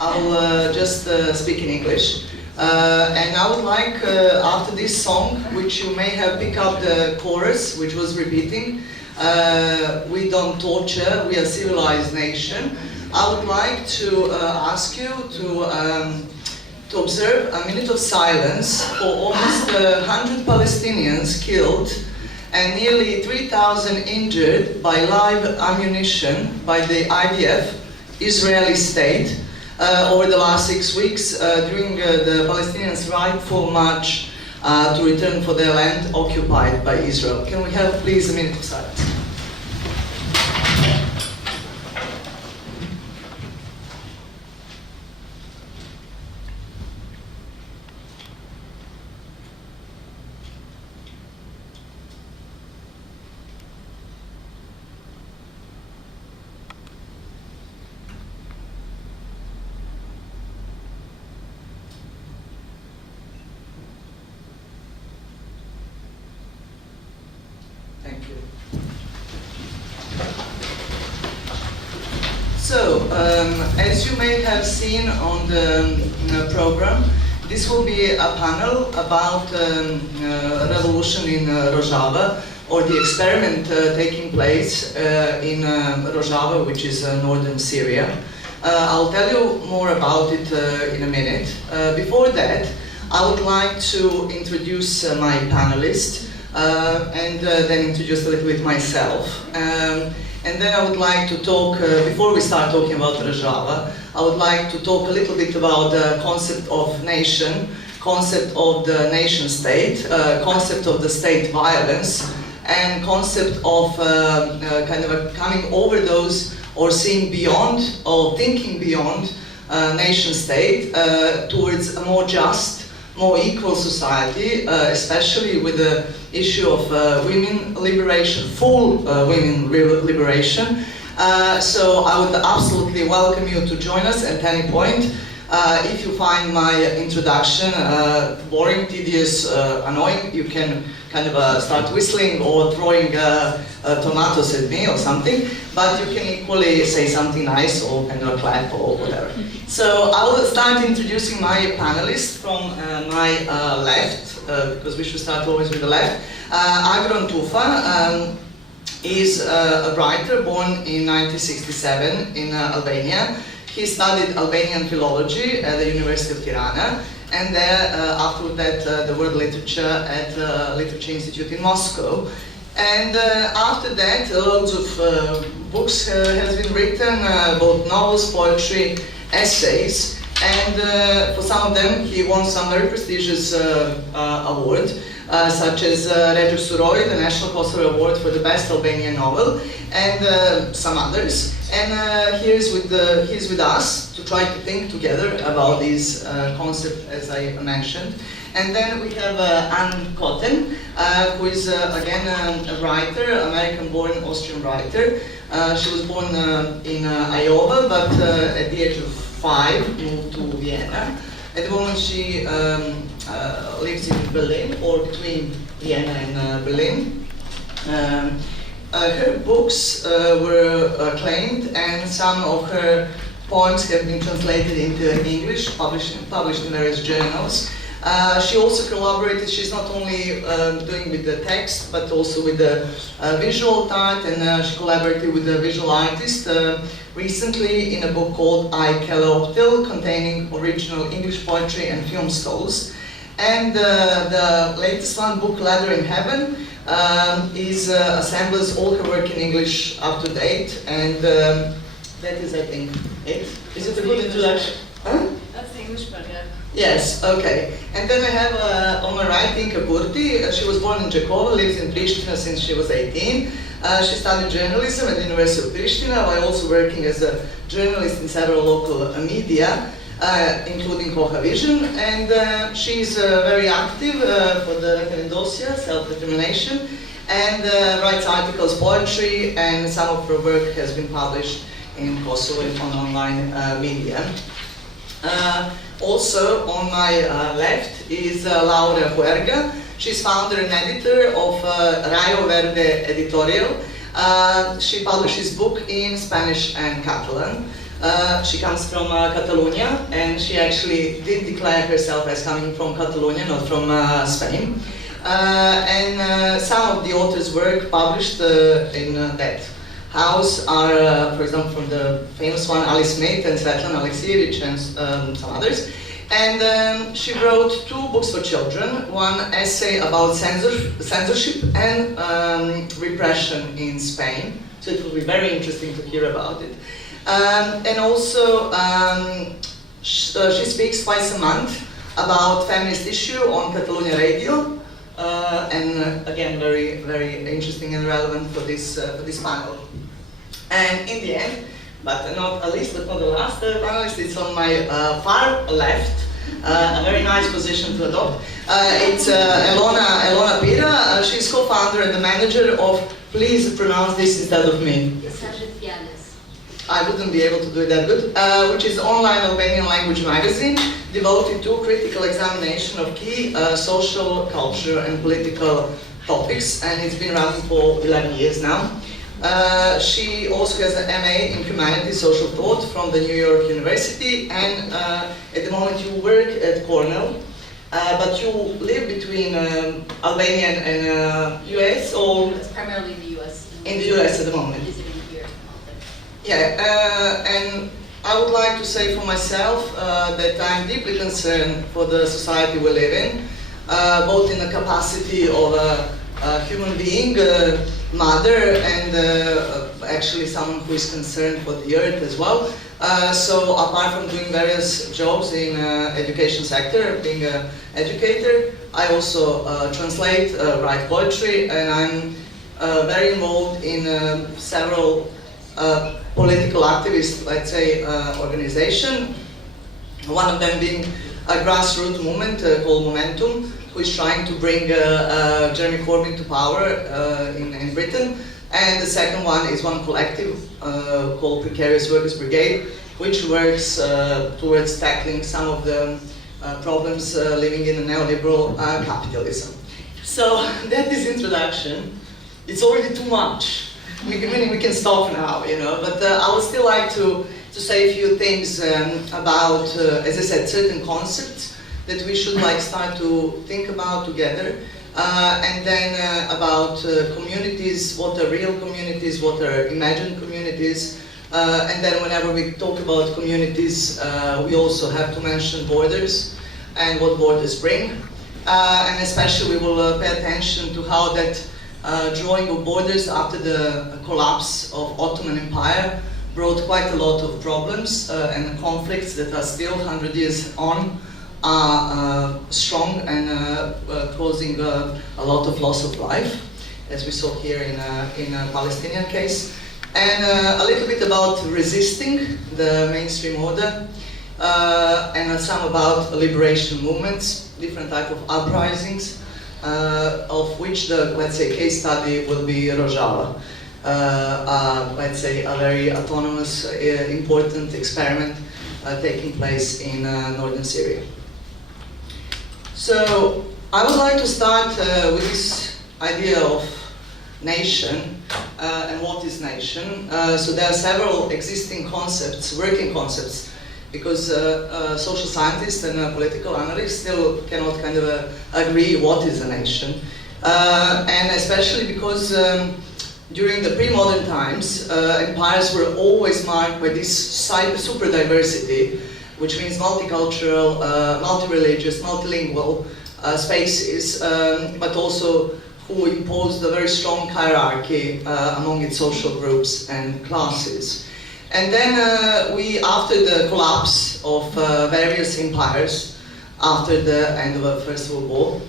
I'll just speak in English. And I would like, after this song, which you may have picked up the chorus, which was repeating, we don't torture, we are a civilized nation. I would like to ask you to observe a minute of silence for almost 100 Palestinians killed and nearly 3,000 injured by live ammunition by the IDF, Israeli state, over the last 6 weeks during the Palestinians' rightful march to return for their land occupied by Israel. Can we have, please, a minute of silence? Thank you. So, as you may have seen on the program, this will be a panel about revolution in Rojava, or the experiment taking place in Rojava, which is northern Syria. I'll tell you more about it in a minute. Before that, I would like to introduce my panelists. And then introduce a little bit myself. And then I would like to talk, before we start talking about Rojava, I would like to talk a little bit about the concept of nation, concept of the nation state, concept of the state violence, and concept of kind of coming over those, or seeing beyond, or thinking beyond nation state towards a more just, more equal society, especially with the issue of women liberation, full women liberation. So I would absolutely welcome you to join us at any point. If you find my introduction boring, tedious, annoying, you can kind of start whistling or throwing tomatoes at me or something, but you can equally say something nice or kind of clap or whatever. So I will start introducing my panelists from my left, because we should start always with the left. Agron Tufa is a writer born in 1967 in Albania. He studied Albanian philology at the University of Tirana, and there, after that, the world literature at the Literature Institute in Moscow. And after that, loads of books has been written, both novels, poetry, essays, and for some of them he won some very prestigious awards, such as Ređo Suroi, the National Kosovo Award for the Best Albanian Novel, and some others. And he's with us to try to think together about these concepts, as I mentioned. And then we have Cotten, who is again a writer, American-born Austrian writer. She was born in Iowa, but at the age of 5 moved to Vienna. At the moment she lives in Berlin, or between Vienna and Berlin. Her books were acclaimed, and some of her poems have been translated into English, published in various journals. She also collaborated, she's not only doing with the text, but also with the visual art, and she collaborated with a visual artist recently in a book called I.Gj, containing original English poetry and film stills. And the latest one, book Ladder in Heaven, assembles all her work in English up to date, and that is, I think, it. Is it a good introduction? Huh? That's the English part, yeah. Yes, okay. And then I have on my right Tinka Kurti. She was born in Rojava, lives in Prishtina since she was 18. She studied journalism at the University of Prishtina, while also working as a journalist in several local media, including Koha Vision. And she's very active for the Referendosja, self-determination, and writes articles, poetry, and some of her work has been published in Kosovo on online media. Also on my left is Laura Huerga. She's founder and editor of Rayo Verde Editorial. She publishes books in Spanish and Catalan. She comes from Catalonia, and she actually did declare herself as coming from Catalonia, not from Spain. And some of the author's work published in that house are, for example, from the famous one, Alice Smith and Svetlana and some others. And she wrote 2 books for children, one essay about censorship and repression in Spain. So it will be very interesting to hear about it. And also, she speaks twice a month about feminist issue on Catalonia Radio. And again, very, very interesting and relevant for this panel. And in the end, but not at least, but not the last panelist, it's on my far left, a very nice position to adopt. It's Elona Pira. She's co-founder and the manager of, please pronounce this instead of me. I wouldn't be able to do it that good, which is online Albanian language magazine devoted to critical examination of key social, culture and political topics, and it's been running for 11 years now. She also has an MA in Humanities, Social Thought from the New York University, and at the moment you work at Cornell, but you live between Albania and US, or? It's primarily in the US. In the US at the moment. Visiting here. Yeah, and I would like to say for myself that I'm deeply concerned for the society we live in, both in the capacity of a human being, mother, and actually someone who is concerned for the earth as well. So apart from doing various jobs in education sector, being an educator, I also translate, write poetry, and I'm very involved in several political activist, let's say, organization. One of them being a grassroots movement called Momentum, who is trying to bring Jeremy Corbyn to power in Britain. And the second one is one collective called Precarious Workers Brigade, which works towards tackling some of the problems living in a neoliberal capitalism. So that is introduction. It's already too much. Meaning we can stop now, you know. But I would still like to say a few things about, as I said, certain concepts that we should start to think about together, and then about communities, what are real communities, what are imagined communities, and then whenever we talk about communities, we also have to mention borders and what borders bring, and especially we will pay attention to how that drawing of borders after the collapse of Ottoman Empire brought quite a lot of problems and conflicts that are still 100 years on, strong and causing a lot of loss of life, as we saw here in a Palestinian case, and a little bit about resisting the mainstream order, and some about liberation movements, different type of uprisings, of which the, let's say, case study will be Rojava. Let's say a very autonomous, important experiment taking place in northern Syria. So I would like to start with this idea of nation and what is nation. So there are several existing concepts, working concepts, because social scientists and political analysts still cannot kind of agree what is a nation. And especially because during the pre-modern times, empires were always marked by this super diversity, which means multicultural, multi-religious, multilingual spaces, but also who imposed a very strong hierarchy among its social groups and classes. And then after the collapse of various empires, after the end of the First World War,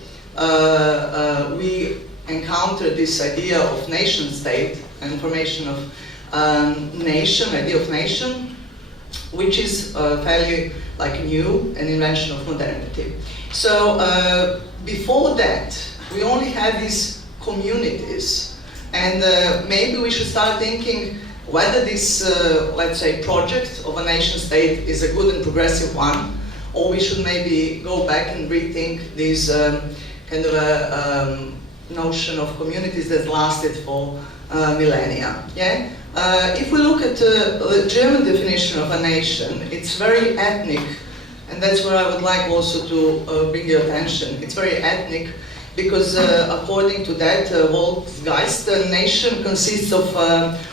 we encountered this idea of nation-state and formation of idea of nation, which is fairly new, an invention of modernity. So before that, we only had these communities, and maybe we should start thinking whether this, let's say, project of a nation-state is a good and progressive one, or we should maybe go back and rethink this kind of a notion of communities that lasted for millennia. Yeah? If we look at the German definition of a nation, it's very ethnic, and that's where I would like also to bring your attention. It's very ethnic because according to that, Volksgeist, the nation consists of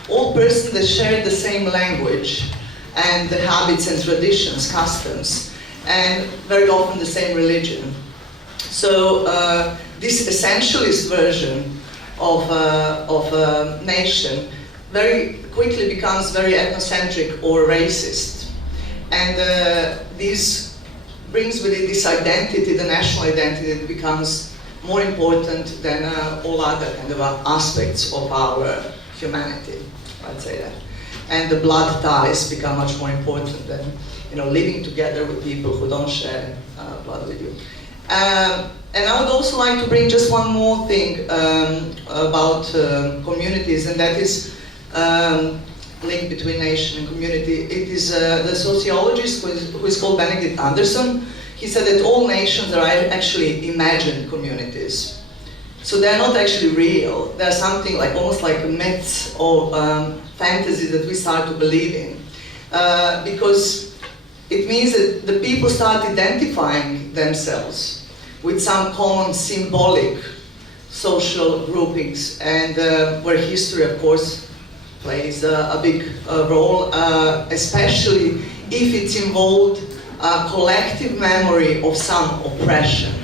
all persons that share the same language and the habits and traditions, customs, and very often the same religion. So this essentialist version of a nation very quickly becomes very ethnocentric or racist. And this brings with it this identity, the national identity, that becomes more important than all other kind of aspects of our humanity, I'd say that. And the blood ties become much more important than, you know, living together with people who don't share blood with you. And I would also like to bring just one more thing about communities, and that is link between nation and community. It is the sociologist who is called Benedict Anderson. He said that all nations are actually imagined communities. So they're not actually real. They're something like almost like myths or fantasies that we start to believe in. Because it means that the people start identifying themselves with some common symbolic social groupings, and where history, of course, plays a big role, especially if it's involved a collective memory of some oppression.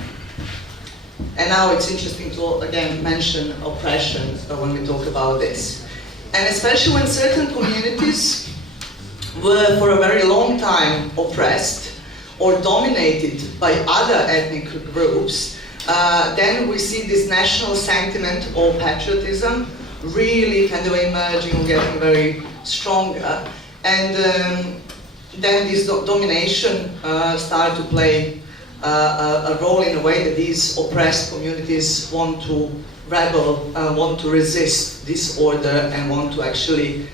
And now it's interesting to again mention oppression when we talk about this. And especially when certain communities were for a very long time oppressed or dominated by other ethnic groups, then we see this national sentiment or patriotism really kind of emerging and getting very stronger. And then this domination started to play a role in a way that these oppressed communities want to rebel, want to resist this order, and want to actually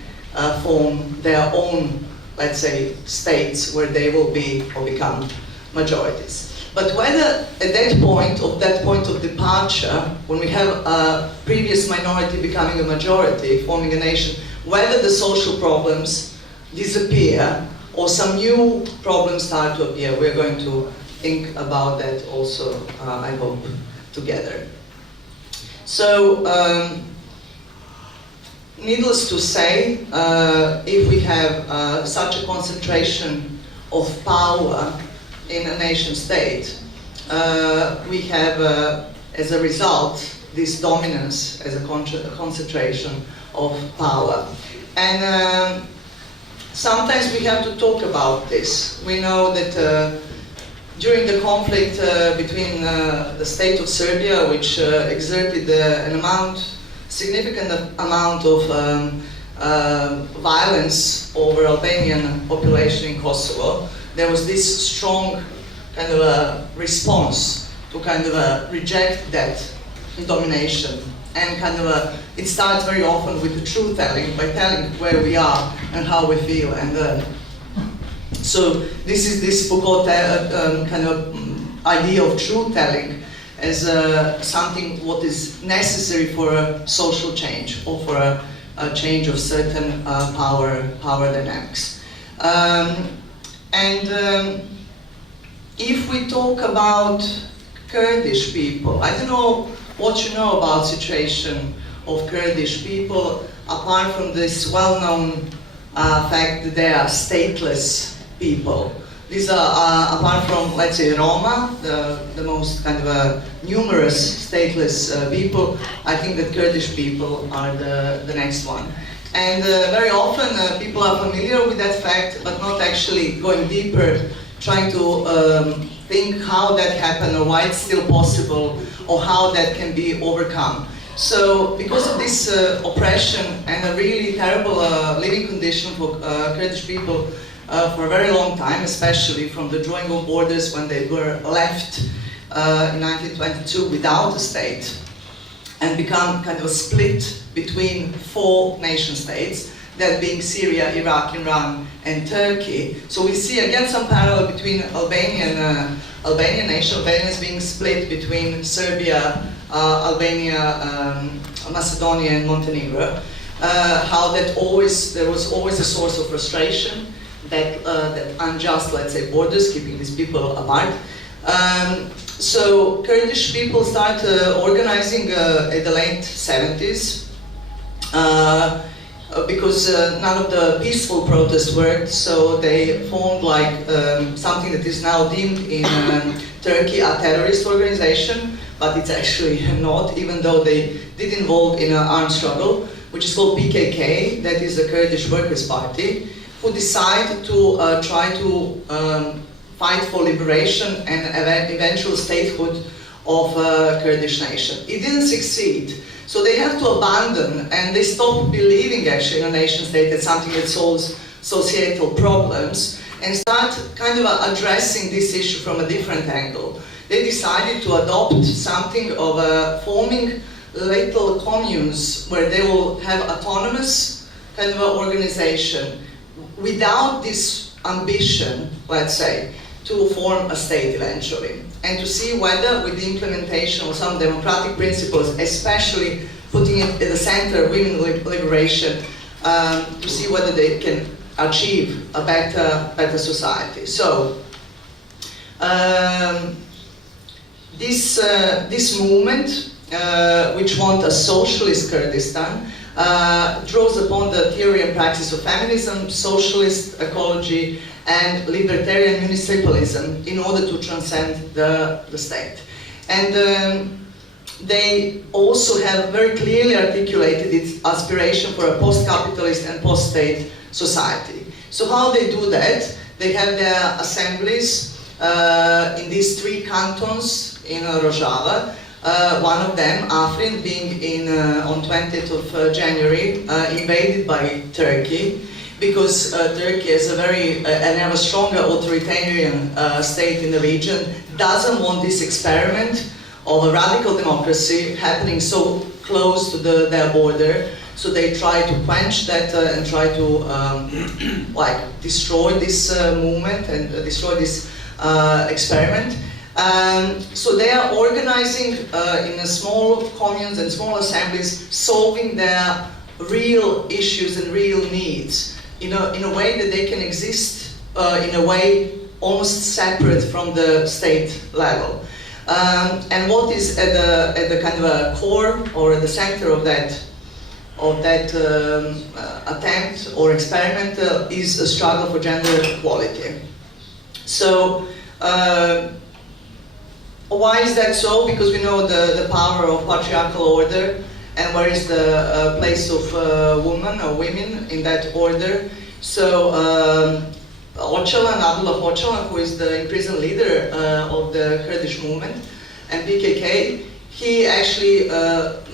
form their own, let's say, states where they will be or become majorities. But whether at that point of departure, when we have a previous minority becoming a majority, forming a nation, whether the social problems disappear or some new problems start to appear, we're going to think about that also, I hope, together. So, needless to say, if we have such a concentration of power in a nation state, we have, as a result, this dominance as a concentration of power. And sometimes we have to talk about this. We know that during the conflict between the state of Serbia, which exerted an significant amount of violence over Albanian population in Kosovo, there was this strong kind of a response to kind of reject that domination, and kind of it starts very often with the truth telling, by telling where we are and how we feel. And so this is this Foucault kind of idea of truth telling as something what is necessary for a social change or for a change of certain power dynamics. And if we talk about Kurdish people, I don't know what you know about the situation of Kurdish people, apart from this well-known fact that they are stateless people. These are, apart from, let's say, Roma, the most kind of numerous stateless people, I think that Kurdish people are the next one. And very often people are familiar with that fact, but not actually going deeper, trying to think how that happened or why it's still possible or how that can be overcome. So because of this oppression and a really terrible living condition for Kurdish people for a very long time, especially from the drawing of borders when they were left in 1922 without a state and become kind of a split between 4 nation states, that being Syria, Iraq, Iran, and Turkey. So we see again some parallel between Albanian nation, Albania is being split between Serbia, Albania, Macedonia and Montenegro, how there was always a source of frustration, that unjust, let's say, borders keeping these people apart. So Kurdish people started organizing in the late 70s because none of the peaceful protests worked, so they formed like something that is now deemed in Turkey a terrorist organization, but it's actually not, even though they did involve in an armed struggle, which is called PKK, that is the Kurdish Workers' Party, who decided to try to fight for liberation and eventual statehood of Kurdish nation. It didn't succeed, so they have to abandon, and they stopped believing actually in a nation state as something that solves societal problems, and start kind of addressing this issue from a different angle. They decided to adopt something of forming little communes where they will have autonomous kind of organization without this ambition, let's say, to form a state eventually, and to see whether with the implementation of some democratic principles, especially putting it at the center of women's liberation, to see whether they can achieve a better society. So this movement, which want a socialist Kurdistan, draws upon the theory and practice of feminism, socialist ecology, and libertarian municipalism in order to transcend the state. And they also have very clearly articulated its aspiration for a post-capitalist and post-state society. So how they do that? They have their assemblies in these 3 cantons in Rojava. One of them, Afrin, being on 20th of January, invaded by Turkey, because Turkey is and have a stronger authoritarian state in the region, doesn't want this experiment of a radical democracy happening so close to their border. So they try to quench that and try to destroy this movement and destroy this experiment. So they are organizing in small communes and small assemblies, solving their real issues and real needs in a way that they can exist in a way almost separate from the state level. And what is at the kind of a core or at the center of that attempt or experiment is a struggle for gender equality. So why is that so? Because we know the power of patriarchal order and where is the place of women or women in that order. So Abdullah Öcalan, who is the imprisoned leader of the Kurdish movement and PKK, he actually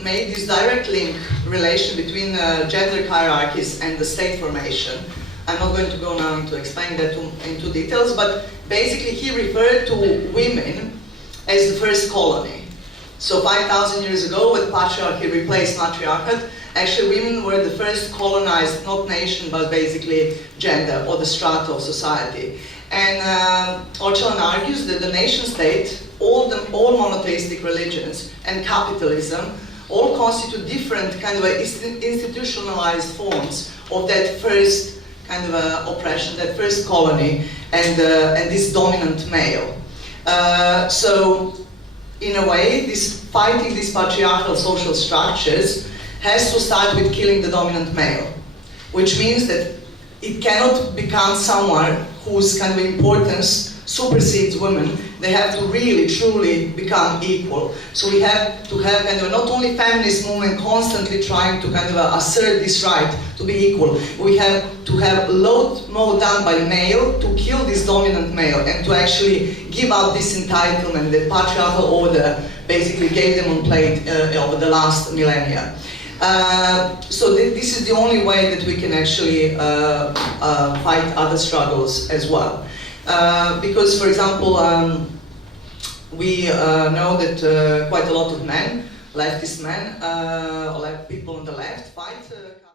made this direct relation between gender hierarchies and the state formation. I'm not going to go now into explain that into details, but basically he referred to women as the first colony. So 5,000 years ago, when patriarchy replaced matriarchate, actually women were the first colonized, not nation, but basically gender or the strata of society. And Öcalan argues that the nation state, all monotheistic religions and capitalism, all constitute different kind of institutionalized forms of that first kind of oppression, that first colony, and this dominant male. So, in a way, fighting these patriarchal social structures has to start with killing the dominant male, which means that it cannot become someone whose kind of importance supersedes women. They have to really, truly become equal. So we have to have kind of not only feminist movement constantly trying to kind of assert this right to be equal. We have to have a lot more done by male to kill this dominant male and to actually give up this entitlement that patriarchal order basically gave them on plate over the last millennia. So this is the only way that we can actually fight other struggles as well. Because, for example, we know that quite a lot of men, leftist men, or people on the left, fight